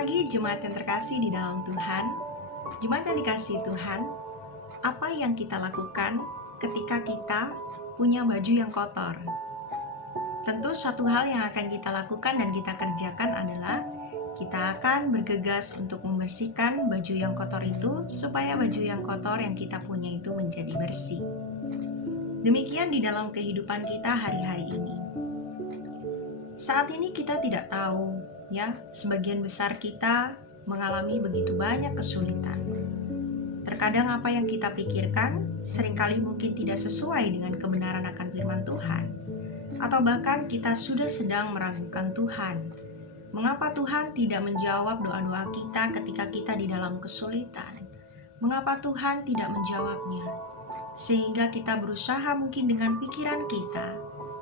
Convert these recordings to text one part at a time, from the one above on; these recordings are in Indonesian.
pagi jemaat yang terkasih di dalam Tuhan. Jemaat yang dikasihi Tuhan, apa yang kita lakukan ketika kita punya baju yang kotor? Tentu satu hal yang akan kita lakukan dan kita kerjakan adalah kita akan bergegas untuk membersihkan baju yang kotor itu supaya baju yang kotor yang kita punya itu menjadi bersih. Demikian di dalam kehidupan kita hari-hari ini. Saat ini kita tidak tahu, ya, sebagian besar kita mengalami begitu banyak kesulitan. Terkadang apa yang kita pikirkan seringkali mungkin tidak sesuai dengan kebenaran akan firman Tuhan. Atau bahkan kita sudah sedang meragukan Tuhan. Mengapa Tuhan tidak menjawab doa-doa kita ketika kita di dalam kesulitan? Mengapa Tuhan tidak menjawabnya? Sehingga kita berusaha mungkin dengan pikiran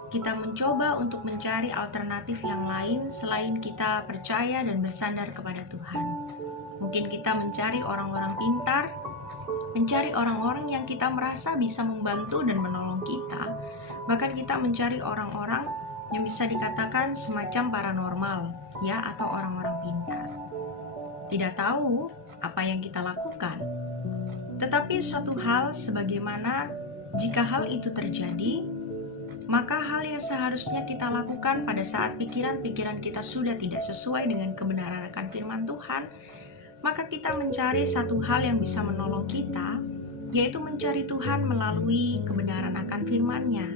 kita mencoba untuk mencari alternatif yang lain selain kita percaya dan bersandar kepada Tuhan. Mungkin kita mencari orang-orang pintar, mencari orang-orang yang kita merasa bisa membantu dan menolong kita. Bahkan kita mencari orang-orang yang bisa dikatakan semacam paranormal, ya, atau orang-orang pintar. Tidak tahu apa yang kita lakukan. Tetapi satu hal, sebagaimana jika hal itu terjadi, maka hal yang seharusnya kita lakukan pada saat pikiran-pikiran kita sudah tidak sesuai dengan kebenaran akan firman Tuhan, maka kita mencari satu hal yang bisa menolong kita, yaitu mencari Tuhan melalui kebenaran akan firman-Nya,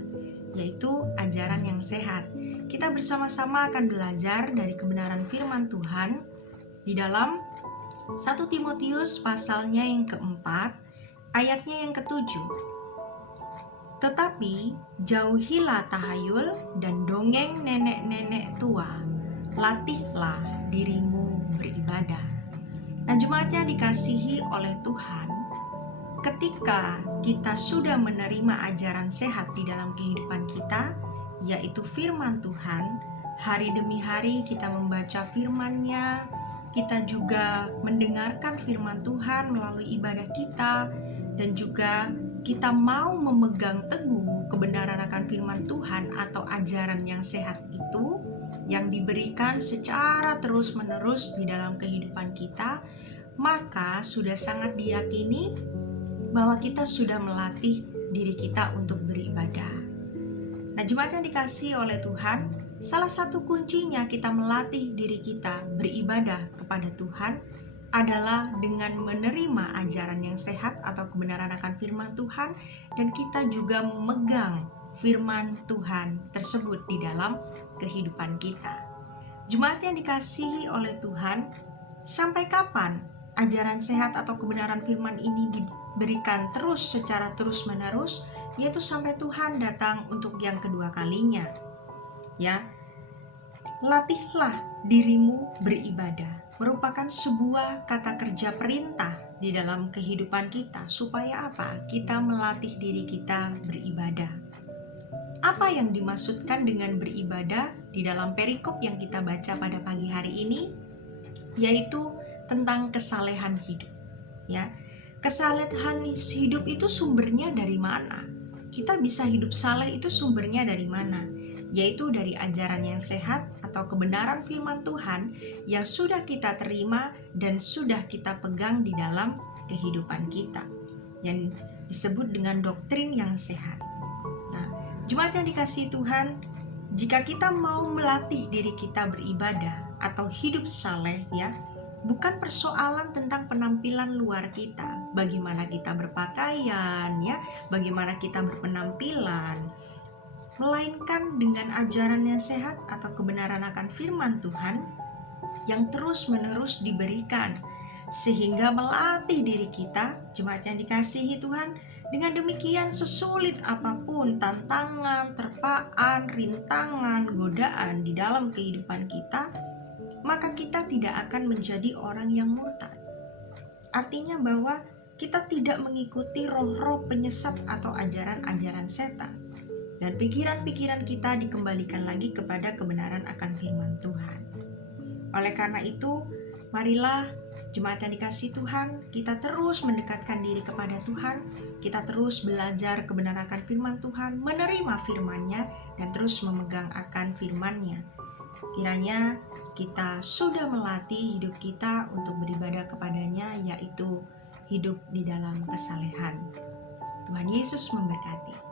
yaitu ajaran yang sehat. Kita bersama-sama akan belajar dari kebenaran firman Tuhan di dalam 1 Timotius pasalnya yang keempat, ayatnya yang ketujuh. Tetapi jauhilah tahayul dan dongeng nenek-nenek tua, latihlah dirimu beribadah. Nah, jemaatnya dikasihi oleh Tuhan, ketika kita sudah menerima ajaran sehat di dalam kehidupan kita, yaitu firman Tuhan, hari demi hari kita membaca firman-Nya, kita juga mendengarkan firman Tuhan melalui ibadah kita, dan juga kita mau memegang teguh kebenaran akan firman Tuhan atau ajaran yang sehat itu yang diberikan secara terus-menerus di dalam kehidupan kita, maka sudah sangat diyakini bahwa kita sudah melatih diri kita untuk beribadah. Nah, jemaat yang dikasihi oleh Tuhan, salah satu kuncinya kita melatih diri kita beribadah kepada Tuhan adalah dengan menerima ajaran yang sehat atau kebenaran akan firman Tuhan, dan kita juga memegang firman Tuhan tersebut di dalam kehidupan kita. Jemaat yang dikasihi oleh Tuhan, sampai kapan ajaran sehat atau kebenaran firman ini diberikan terus secara terus-menerus, yaitu sampai Tuhan datang untuk yang kedua kalinya. Ya, latihlah dirimu beribadah merupakan sebuah kata kerja perintah di dalam kehidupan kita. Supaya apa? Kita melatih diri kita beribadah. Apa yang dimaksudkan dengan beribadah di dalam perikop yang kita baca pada pagi hari ini? Yaitu tentang kesalehan hidup. Ya, kesalehan hidup itu sumbernya dari mana? Kita bisa hidup saleh itu sumbernya dari mana? Yaitu dari ajaran yang sehat atau kebenaran firman Tuhan yang sudah kita terima dan sudah kita pegang di dalam kehidupan kita, yang disebut dengan doktrin yang sehat. Nah, jemaat yang dikasihi Tuhan, jika kita mau melatih diri kita beribadah atau hidup saleh, ya, bukan persoalan tentang penampilan luar kita, bagaimana kita berpakaian, ya, bagaimana kita berpenampilan, melainkan dengan ajaran yang sehat atau kebenaran akan firman Tuhan yang terus-menerus diberikan, sehingga melatih diri kita, jemaat yang dikasihi Tuhan. Dengan demikian, sesulit apapun tantangan, terpaan, rintangan, godaan di dalam kehidupan kita, maka kita tidak akan menjadi orang yang murtad. Artinya bahwa kita tidak mengikuti roh-roh penyesat atau ajaran-ajaran setan, dan pikiran-pikiran kita dikembalikan lagi kepada kebenaran akan firman Tuhan. Oleh karena itu, marilah jemaat yang dikasihi Tuhan, kita terus mendekatkan diri kepada Tuhan, kita terus belajar kebenaran akan firman Tuhan, menerima firman-Nya, dan terus memegang akan firman-Nya. Kiranya kita sudah melatih hidup kita untuk beribadah kepadanya, yaitu hidup di dalam kesalehan. Tuhan Yesus memberkati.